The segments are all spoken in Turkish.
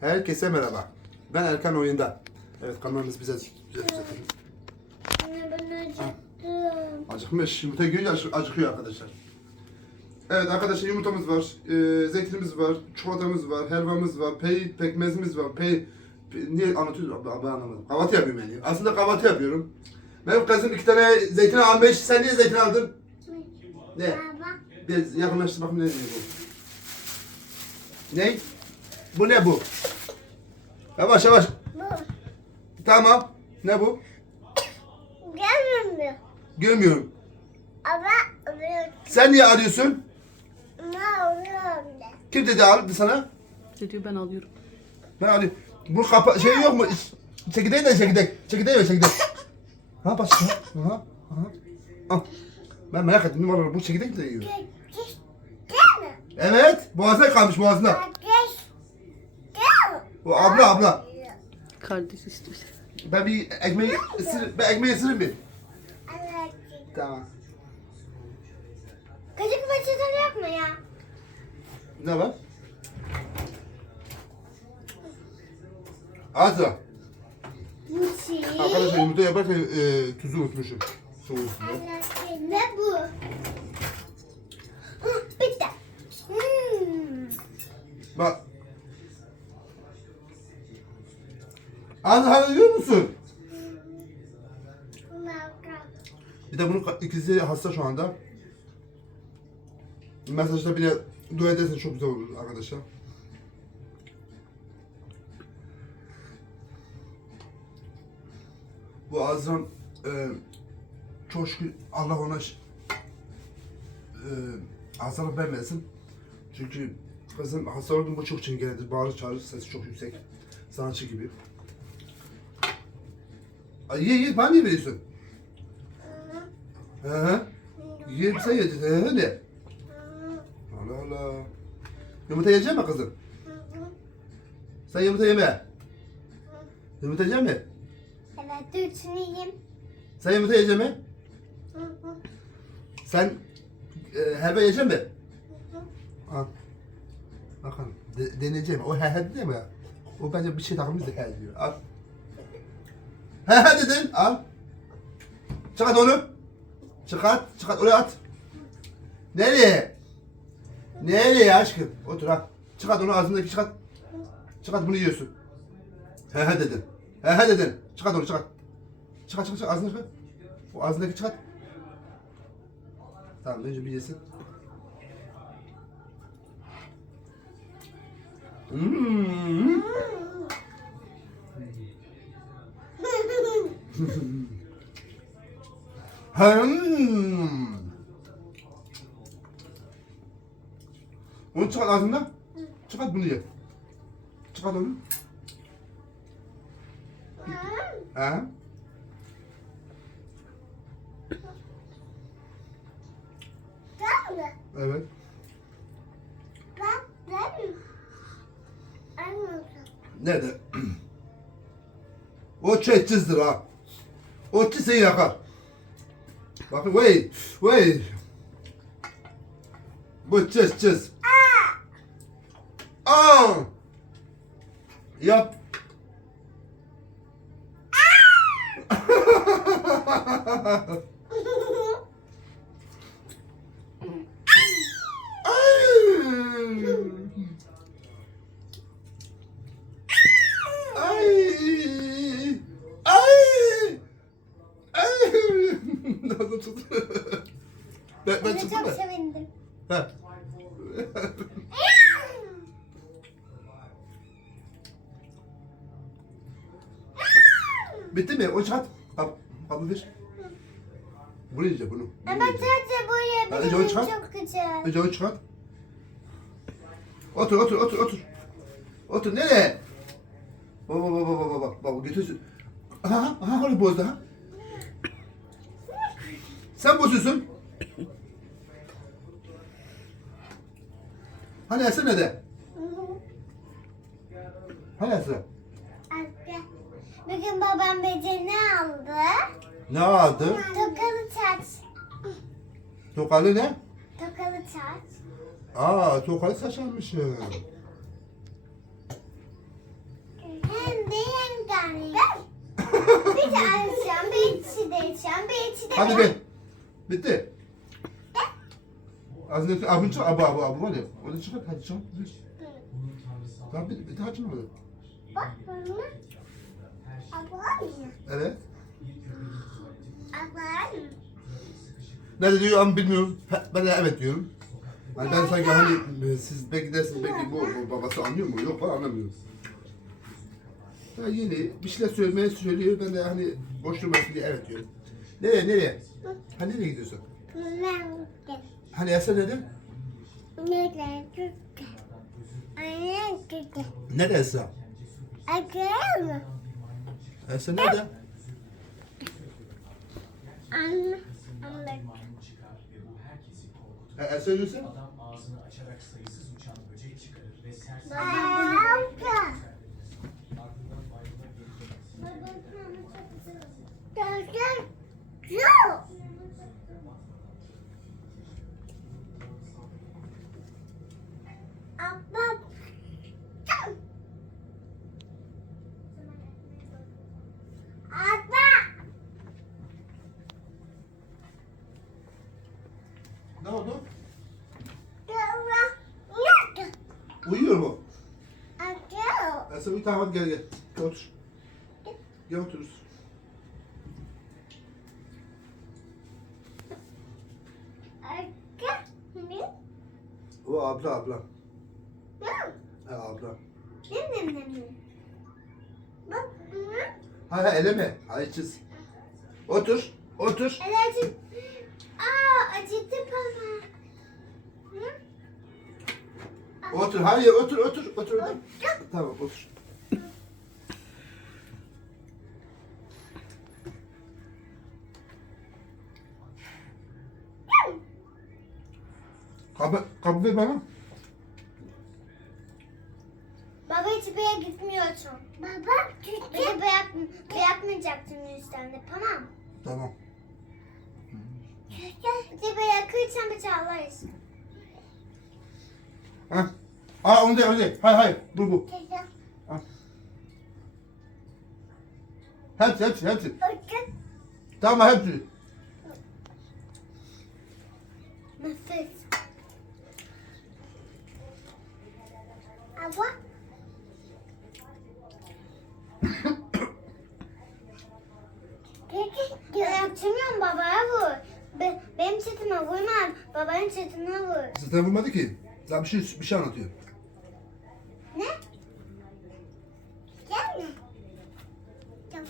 Herkese merhaba. Ben Erkan Oyunda. Evet kanalımız bize. Anne ben acıktım. Acıkmış. Yumurta görünce acı- acıkıyor arkadaşlar. Evet arkadaşlar yumurtamız var, e, zeytinimiz var, çikolatamız var, helvamız var, pey, pekmezimiz var, pey... pe- niye anlatıyorsun? Ben, ben anlamadım. Kahvaltı yapıyorum yani. Aslında kahvaltı yapıyorum. Benim kızım iki tane zeytin almış. Sen niye zeytin aldın? Ne? Baba. Bir yakınlaştır bakayım ne diyor bu. Ne? Bu ne bu? Yavaş yavaş. Bu. Tamam. Ne bu? Gelmiyor. Görmüyorum. Ama oluyor. Sen niye arıyorsun? Ne oluyor de. Kim dedi al sana? Ne diyor ben alıyorum. Ben alayım. Bu kapa şey yok mu? Çekirdeği de çekirdek. Çekirdeği ver çekirdek. Ha bak şu. Aha. Aha. Al. Ben merak ettim. Numaralı bu çekirdek de yiyor. Değil mi? Evet. Boğazına kalmış boğazına. O abla abla. Kardeş istiyor. Ben bir ekmeği ısır, ben ekmeği ısırayım bir. Evet. Tamam. Kaşık peçete yok mu ya? Ne var? Azra. Bu şey. Arkadaşlar yumurta yaparken e, tuzu unutmuşum. Anne, Ne bu? Bitti. Hmm. Bak. Azra yiyor musun? Bir de bunun ikisi hasta şu anda. Mesajda bile dua edersen çok güzel olur arkadaşlar. Bu Azram e, çok şükür Allah ona e, hastalık vermesin. Çünkü kızım hasta olduğunda çok çingenedir. Bağırır çağırır sesi çok yüksek. Sanatçı gibi. Ay ye ye bana niye veriyorsun? Hı hı. Yiyeyim sen yiyeceksin. Hı hı ne? Allah Allah. Yumurta yiyecek mi kızım? Sen yumurta yeme. Yumurta yiyecek mi? Evet, şunu yiyeyim. Sen yumurta yiyecek mi? Hı hı. Sen e, helva yiyecek mi? Al. Bakalım. De, deneyeceğim. O he he değil mi? O bence bir şey takılmış da he diyor. Al. He he dedin. Al. Çıkart onu. Çıkart. Çıkart. Oraya at. Nereye? Nereye aşkım? Otur ha. Çıkart onu ağzındaki çıkart. Çıkart bunu yiyorsun. He he dedin. He he dedin. Çıkart onu çıkart. Çıkart çıkart çıkart ağzını çıkart. O ağzındaki çıkart. Tamam önce bir yesin. Hmm. Hmm. Onu çıkart ağzından. Çıkart bunu ye. Çıkart onu. Mı? Evet. Ben, ben? Anladım. Nerede? o çetçizdir ha. O çiseyi yakar. Bakın wait, wait. Bu çiz çiz. Aa! Yap. Ay! Ay! Ay! Nasıl tut? Ben, ben Bunu tuttum çok mu? sevindim. Ha. Bitti mi? O çıkart. Kap, kabı ver. Bunu yiyeceğim bunu. bunu Ama yiyeceğim. sadece bu Hadi Joy yiyebilirim. çıkart. Çok güzel. Önce onu çıkart. Otur otur otur otur. Otur nereye? Baba baba baba baba baba baba götürsün. Aha aha onu bozdu ha. Sen bozuyorsun. Hani Esen nerede? Hani Esen? Bugün babam beni ne aldı? Ne aldı? Tokalı taç. Tokalı ne? Tokalı taç. Aa tokalı saç almışsın. Hem de hem tane. bir tane içeceğim, bir içi de içeceğim, bir içi de Hadi be. Bitti. Az önce abin çık, abu abu abu var ya. Onu çıkart, hadi çıkart. Tamam bitti, bitti, hadi çıkart. Bak bunu. Ablam mı? Evet. Ablam mı? Ne diyor ama bilmiyorum. Ben de evet diyorum. Hani ben sanki hani e, siz belki dersiniz belki bu, bu babası anlıyor mu? Yok falan anlamıyorum. Daha yeni bir şeyler söylemeye söylüyor. Ben de hani boş durmasın diye evet diyorum. Nereye nereye? Ha nereye gidiyorsun? Nerede? Hani Esen nerede? Nerede? Nerede Esen? Akıl mı? Esen nerede? Anne. Anne. Esen diyorsun? Adam ağzını açarak sayısız uçan böcek çıkarır ve serseri ardından. Yok. Ablam. Abla. Ne oldu? Uyuyor mu? Esen uyu tamam hadi gel gel. Gel otur. Gel otur. Akıl. Ne? O abla abla. Ne? Ha abla. Ne ne ne ne? Bak ne? Ha ha eleme. Hayır çiz. Otur. Otur. Acı. Acıdı bana. Hı? Otur. Hayır otur otur otur. otur. Tamam otur. Kapı, kapı ver bana. Baba hiç yere gitmiyorsun. Baba de bırak, bırakmayacaksın üstten tamam mı? Tamam. Bir de bırakırsan bir çalarız. Ha. Aa onu değil onu değil. Hayır hayır. Bu bu. Hepsi hepsi hepsi. Tamam hepsi. Nefes. Abla. Yaptırmıyorum babaya vur. Be, benim çetıma vurma. Babanın çetine vur. Zaten vurmadı ki. Daha bir şey, bir şey anlatıyor. Ne? Gelme.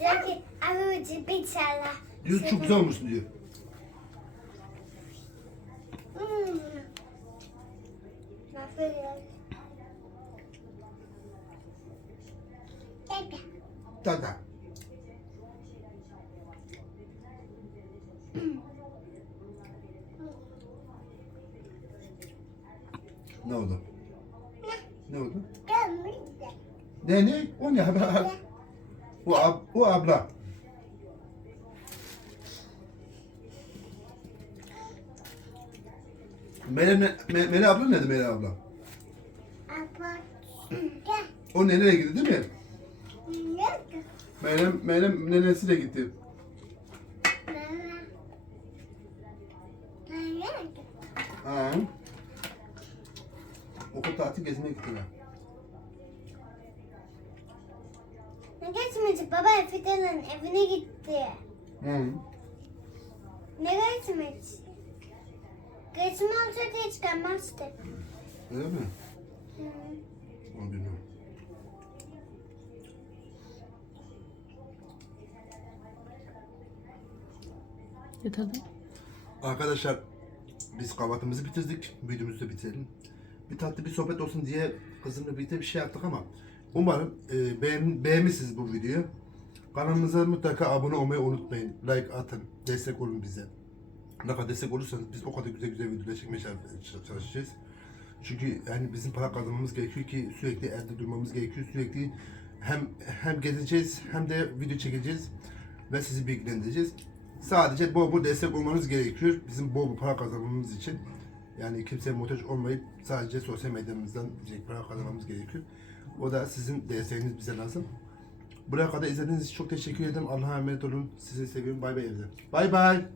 Diyor ki avucu bir çala. Diyor çok güzel olmuşsun diyor. Hmm. Nefes. Gel gel. Tamam tamam. Ne oldu? Ne oldu? Ne ne? O ne? O, ab, o abla. Mele, me, me, Mele abla nerede Mele abla? O neneye gitti değil mi? Nerede? Meryem, Meryem nenesiyle gitti. Mama. Nerede? Ha. Okul tatil gezmeye gittiler. Ne geçmeyecek? Baba Fidan'ın evine gitti. Hı. Ne geçmeyecek? Geçme olsaydı hiç gelmezdi. Öyle mi? Hı. Onu bilmiyorum. Yeter? Arkadaşlar biz kahvaltımızı bitirdik. Videomuzu da bitirelim. Bir tatlı bir sohbet olsun diye kızımla birlikte bir şey yaptık ama umarım e, beğen, beğenmişsiniz bu videoyu. Kanalımıza mutlaka abone olmayı unutmayın. Like atın. Destek olun bize. Ne kadar destek olursanız biz o kadar güzel güzel videolar çekmeye çalış- çalışacağız. Çünkü yani bizim para kazanmamız gerekiyor ki sürekli evde durmamız gerekiyor. Sürekli hem hem gezeceğiz hem de video çekeceğiz ve sizi bilgilendireceğiz. Sadece bol bol destek olmanız gerekiyor. Bizim bol bol para kazanmamız için. Yani kimseye muhtaç olmayıp sadece sosyal medyamızdan direkt para kazanmamız gerekiyor. O da sizin desteğiniz bize lazım. Buraya kadar izlediğiniz için çok teşekkür ederim. Allah'a emanet olun. Sizi seviyorum. Bay bay evde. Bay bay.